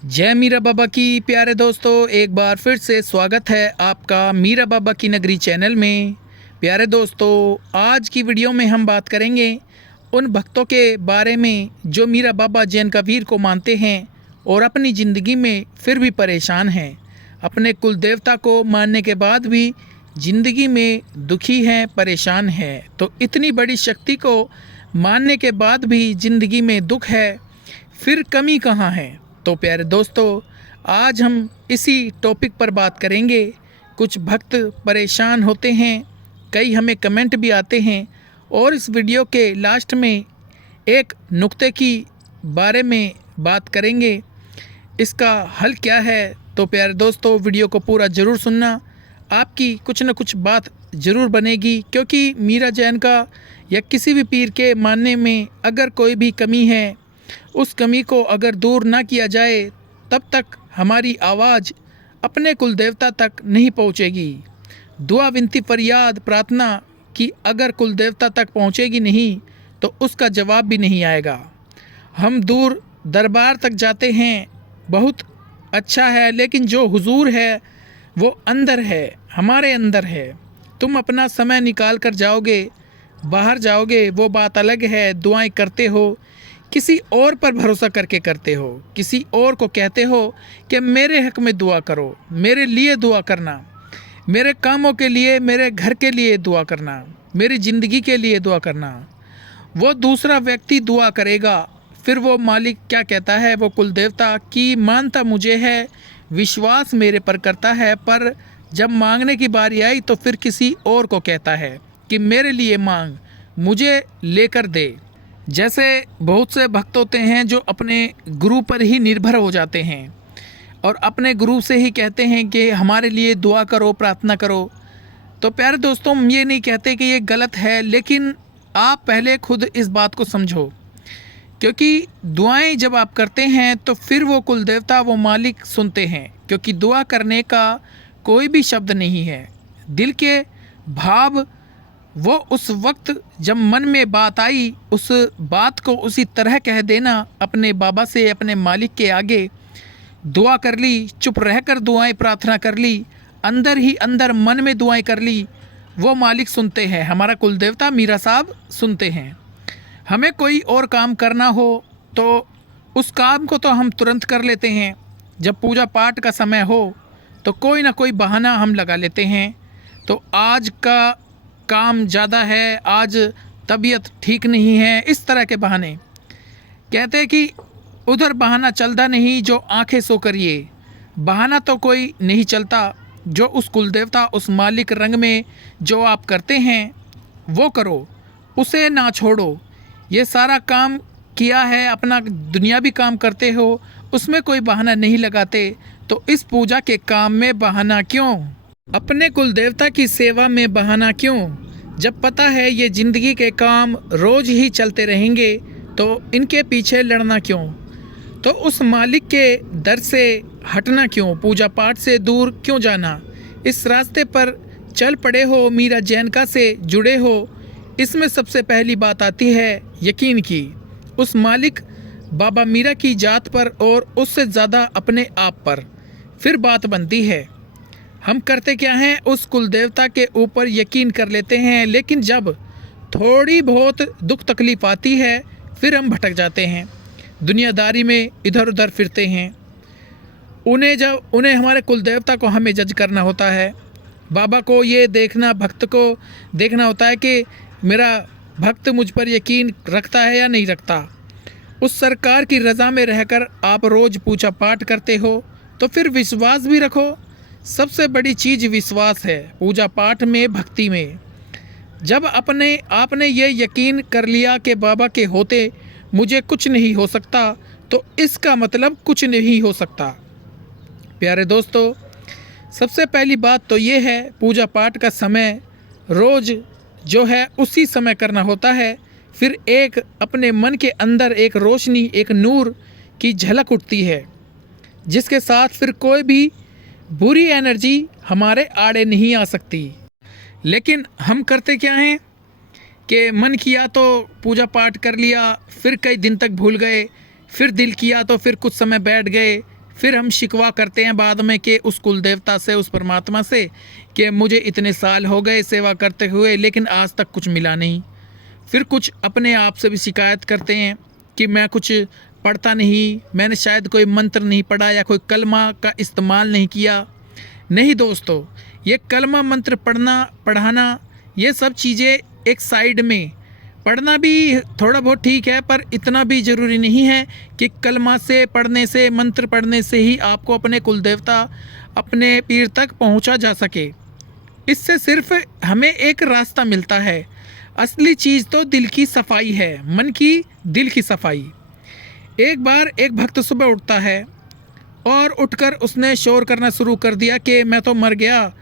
जय मीरा बाबा की। प्यारे दोस्तों, एक बार फिर से स्वागत है आपका मीरा बाबा की नगरी चैनल में। प्यारे दोस्तों, आज की वीडियो में हम बात करेंगे उन भक्तों के बारे में जो मीरा बाबा जैन का वीर को मानते हैं और अपनी ज़िंदगी में फिर भी परेशान हैं। अपने कुल देवता को मानने के बाद भी ज़िंदगी में दुखी हैं, परेशान हैं। तो इतनी बड़ी शक्ति को मानने के बाद भी ज़िंदगी में दुख है, फिर कमी कहाँ है? तो प्यारे दोस्तों, आज हम इसी टॉपिक पर बात करेंगे। कुछ भक्त परेशान होते हैं, कई हमें कमेंट भी आते हैं, और इस वीडियो के लास्ट में एक नुक्ते की बारे में बात करेंगे, इसका हल क्या है। तो प्यारे दोस्तों, वीडियो को पूरा ज़रूर सुनना, आपकी कुछ न कुछ बात ज़रूर बनेगी। क्योंकि मीरा जैन का या किसी भी पीर के मानने में अगर कोई भी कमी है, उस कमी को अगर दूर ना किया जाए, तब तक हमारी आवाज़ अपने कुल देवता तक नहीं पहुंचेगी। दुआ, विनती, फरियाद, प्रार्थना की अगर कुल देवता तक पहुंचेगी नहीं, तो उसका जवाब भी नहीं आएगा। हम दूर दरबार तक जाते हैं, बहुत अच्छा है, लेकिन जो हुजूर है वो अंदर है, हमारे अंदर है। तुम अपना समय निकाल कर जाओगे, बाहर जाओगे, वो बात अलग है। दुआएं करते हो, किसी और पर भरोसा करके करते हो, किसी और को कहते हो कि मेरे हक में दुआ करो, मेरे लिए दुआ करना, मेरे कामों के लिए, मेरे घर के लिए दुआ करना, मेरी ज़िंदगी के लिए दुआ करना। वो दूसरा व्यक्ति दुआ करेगा, फिर वो मालिक क्या कहता है, वो कुल देवता की मानता मुझे है, विश्वास मेरे पर करता है, पर जब मांगने की बारी आई तो फिर किसी और को कहता है कि मेरे लिए मांग, मुझे लेकर दे। जैसे बहुत से भक्त होते हैं जो अपने गुरु पर ही निर्भर हो जाते हैं और अपने गुरु से ही कहते हैं कि हमारे लिए दुआ करो, प्रार्थना करो। तो प्यारे दोस्तों, हम ये नहीं कहते कि ये गलत है, लेकिन आप पहले खुद इस बात को समझो। क्योंकि दुआएं जब आप करते हैं तो फिर वो कुल देवता, वो मालिक सुनते हैं। क्योंकि दुआ करने का कोई भी शब्द नहीं है, दिल के भाव। वो उस वक्त जब मन में बात आई, उस बात को उसी तरह कह देना। अपने बाबा से, अपने मालिक के आगे दुआ कर ली, चुप रहकर दुआएं प्रार्थना कर ली, अंदर ही अंदर मन में दुआएं कर ली, वो मालिक सुनते हैं। हमारा कुल देवता मीरा साहब सुनते हैं। हमें कोई और काम करना हो तो उस काम को तो हम तुरंत कर लेते हैं। जब पूजा पाठ का समय हो तो कोई ना कोई बहाना हम लगा लेते हैं। तो आज का काम ज़्यादा है, आज तबीयत ठीक नहीं है, इस तरह के बहाने कहते हैं कि उधर बहाना चलता नहीं, जो आंखें सो करिए। बहाना तो कोई नहीं चलता, जो उस कुल देवता, उस मालिक रंग में जो आप करते हैं वो करो, उसे ना छोड़ो। ये सारा काम किया है, अपना दुनियावी काम करते हो, उसमें कोई बहाना नहीं लगाते, तो इस पूजा के काम में बहाना क्यों? अपने कुल देवता की सेवा में बहाना क्यों? जब पता है ये ज़िंदगी के काम रोज ही चलते रहेंगे, तो इनके पीछे लड़ना क्यों? तो उस मालिक के दर से हटना क्यों? पूजा पाठ से दूर क्यों जाना? इस रास्ते पर चल पड़े हो, मीरा जैन का से जुड़े हो। इसमें सबसे पहली बात आती है यकीन की, उस मालिक बाबा मीरा की जात पर और उससे ज़्यादा अपने आप पर। फिर बात बनती है, हम करते क्या हैं, उस कुल देवता के ऊपर यकीन कर लेते हैं, लेकिन जब थोड़ी बहुत दुख तकलीफ़ आती है, फिर हम भटक जाते हैं, दुनियादारी में इधर उधर फिरते हैं। उन्हें हमारे कुल देवता को हमें जज करना होता है। बाबा को ये देखना, भक्त को देखना होता है कि मेरा भक्त मुझ पर यकीन रखता है या नहीं रखता। उस सरकार की रज़ा में रहकर आप रोज़ पूजा पाठ करते हो, तो फिर विश्वास भी रखो। सबसे बड़ी चीज़ विश्वास है पूजा पाठ में, भक्ति में। जब आपने ये यकीन कर लिया कि बाबा के होते मुझे कुछ नहीं हो सकता, तो इसका मतलब कुछ नहीं हो सकता। प्यारे दोस्तों, सबसे पहली बात तो ये है, पूजा पाठ का समय रोज़ जो है उसी समय करना होता है। फिर एक अपने मन के अंदर एक रोशनी, एक नूर की झलक उठती है, जिसके साथ फिर कोई भी बुरी एनर्जी हमारे आड़े नहीं आ सकती। लेकिन हम करते क्या हैं कि मन किया तो पूजा पाठ कर लिया, फिर कई दिन तक भूल गए, फिर दिल किया तो फिर कुछ समय बैठ गए, फिर हम शिकवा करते हैं बाद में कि उस कुल देवता से, उस परमात्मा से, कि मुझे इतने साल हो गए सेवा करते हुए लेकिन आज तक कुछ मिला नहीं। फिर कुछ अपने आप से भी शिकायत करते हैं कि मैं कुछ पढ़ता नहीं, मैंने शायद कोई मंत्र नहीं पढ़ा या कोई कलमा का इस्तेमाल नहीं किया। नहीं दोस्तों, ये कलमा मंत्र पढ़ाना ये सब चीज़ें एक साइड में, पढ़ना भी थोड़ा बहुत ठीक है, पर इतना भी ज़रूरी नहीं है कि कलमा से पढ़ने से, मंत्र पढ़ने से ही आपको अपने कुल देवता, अपने पीर तक पहुंचा जा सके। इससे सिर्फ हमें एक रास्ता मिलता है। असली चीज़ तो दिल की सफाई है, मन की, दिल की सफाई। एक बार एक भक्त सुबह उठता है और उठकर उसने शोर करना शुरू कर दिया कि मैं तो मर गया,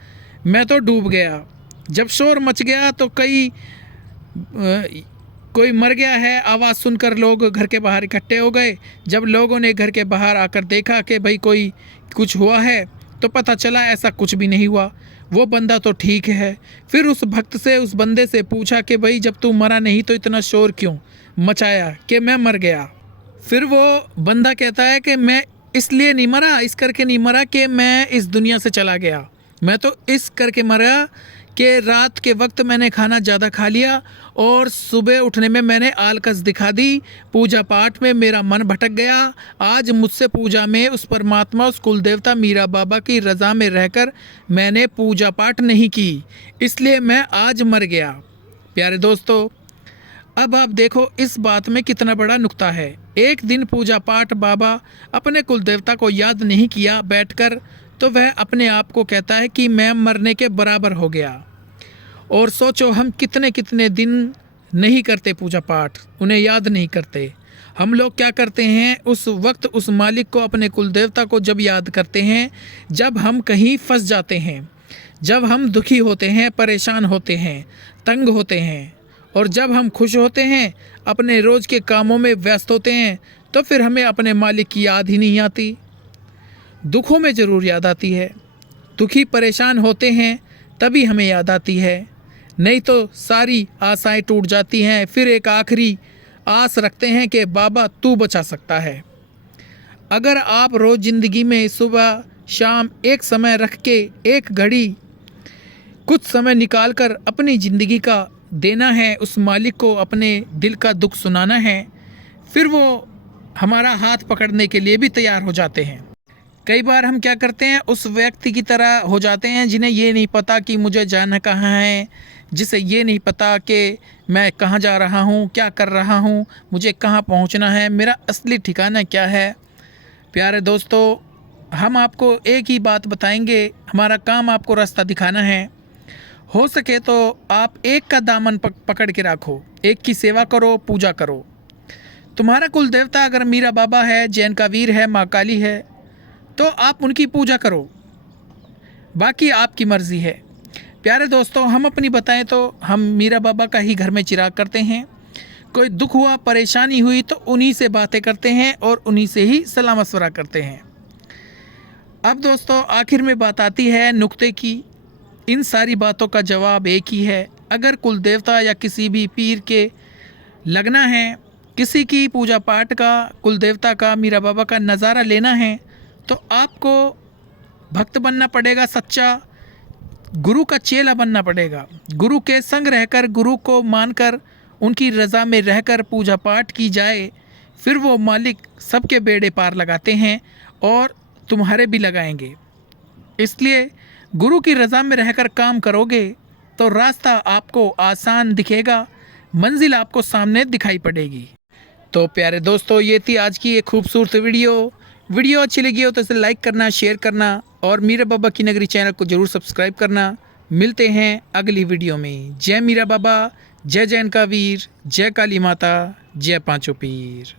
मैं तो डूब गया। जब शोर मच गया तो कोई मर गया है आवाज़ सुनकर लोग घर के बाहर इकट्ठे हो गए। जब लोगों ने घर के बाहर आकर देखा कि भाई कोई कुछ हुआ है, तो पता चला ऐसा कुछ भी नहीं हुआ, वो बंदा तो ठीक है। फिर उस भक्त से, उस बंदे से पूछा कि भाई जब तू मरा नहीं तो इतना शोर क्यों मचाया? कि मैं मर गया। फिर वो बंदा कहता है कि मैं इसलिए नहीं मरा, इस करके नहीं मरा कि मैं इस दुनिया से चला गया, मैं तो इस करके मरा कि रात के वक्त मैंने खाना ज़्यादा खा लिया और सुबह उठने में मैंने आलकस दिखा दी, पूजा पाठ में मेरा मन भटक गया। आज मुझसे पूजा में उस परमात्मा, उस कुल देवता मीरा बाबा की रज़ा में रहकर मैंने पूजा पाठ नहीं की, इसलिए मैं आज मर गया। प्यारे दोस्तों, अब आप देखो इस बात में कितना बड़ा नुक्ता है। एक दिन पूजा पाठ बाबा अपने कुल देवता को याद नहीं किया बैठकर, तो वह अपने आप को कहता है कि मैं मरने के बराबर हो गया। और सोचो हम कितने कितने दिन नहीं करते पूजा पाठ, उन्हें याद नहीं करते। हम लोग क्या करते हैं, उस वक्त उस मालिक को, अपने कुल देवता को जब याद करते हैं जब हम कहीं फंस जाते हैं, जब हम दुखी होते हैं, परेशान होते हैं, तंग होते हैं, और जब हम खुश होते हैं, अपने रोज़ के कामों में व्यस्त होते हैं, तो फिर हमें अपने मालिक की याद ही नहीं आती। दुखों में ज़रूर याद आती है, दुखी परेशान होते हैं तभी हमें याद आती है, नहीं तो सारी आशाएं टूट जाती हैं। फिर एक आखिरी आस रखते हैं कि बाबा तू बचा सकता है। अगर आप रोज़ ज़िंदगी में सुबह शाम एक समय रख के, एक घड़ी कुछ समय निकाल कर अपनी ज़िंदगी का देना है, उस मालिक को अपने दिल का दुख सुनाना है, फिर वो हमारा हाथ पकड़ने के लिए भी तैयार हो जाते हैं। कई बार हम क्या करते हैं, उस व्यक्ति की तरह हो जाते हैं जिन्हें ये नहीं पता कि मुझे जाना कहाँ है, जिसे ये नहीं पता कि मैं कहाँ जा रहा हूँ, क्या कर रहा हूँ, मुझे कहाँ पहुँचना है, मेरा असली ठिकाना क्या है। प्यारे दोस्तों, हम आपको एक ही बात बताएंगे, हमारा काम आपको रास्ता दिखाना है। हो सके तो आप एक का दामन पकड़ के रखो, एक की सेवा करो, पूजा करो। तुम्हारा कुल देवता अगर मीरा बाबा है, जैन का वीर है, माँ काली है, तो आप उनकी पूजा करो, बाकी आपकी मर्ज़ी है। प्यारे दोस्तों, हम अपनी बताएं तो हम मीरा बाबा का ही घर में चिराग करते हैं। कोई दुख हुआ, परेशानी हुई तो उन्हीं से बातें करते हैं और उन्हीं से ही सलाह मशवरा करते हैं। अब दोस्तों, आखिर में बात आती है नुक्ते की। इन सारी बातों का जवाब एक ही है। अगर कुल देवता या किसी भी पीर के लगना है, किसी की पूजा पाठ का, कुल देवता का, मीरा बाबा का नज़ारा लेना है, तो आपको भक्त बनना पड़ेगा, सच्चा गुरु का चेला बनना पड़ेगा। गुरु के संग रहकर, गुरु को मानकर, उनकी रज़ा में रहकर पूजा पाठ की जाए, फिर वो मालिक सबके बेड़े पार लगाते हैं और तुम्हारे भी लगाएंगे। इसलिए गुरु की रज़ा में रहकर काम करोगे तो रास्ता आपको आसान दिखेगा, मंजिल आपको सामने दिखाई पड़ेगी। तो प्यारे दोस्तों, ये थी आज की एक खूबसूरत वीडियो अच्छी लगी हो तो इसे लाइक करना, शेयर करना और मीरा बाबा की नगरी चैनल को ज़रूर सब्सक्राइब करना। मिलते हैं अगली वीडियो में। जय मीरा बाबा, जय जैन का वीर, जय काली माता, जय पांचों पीर।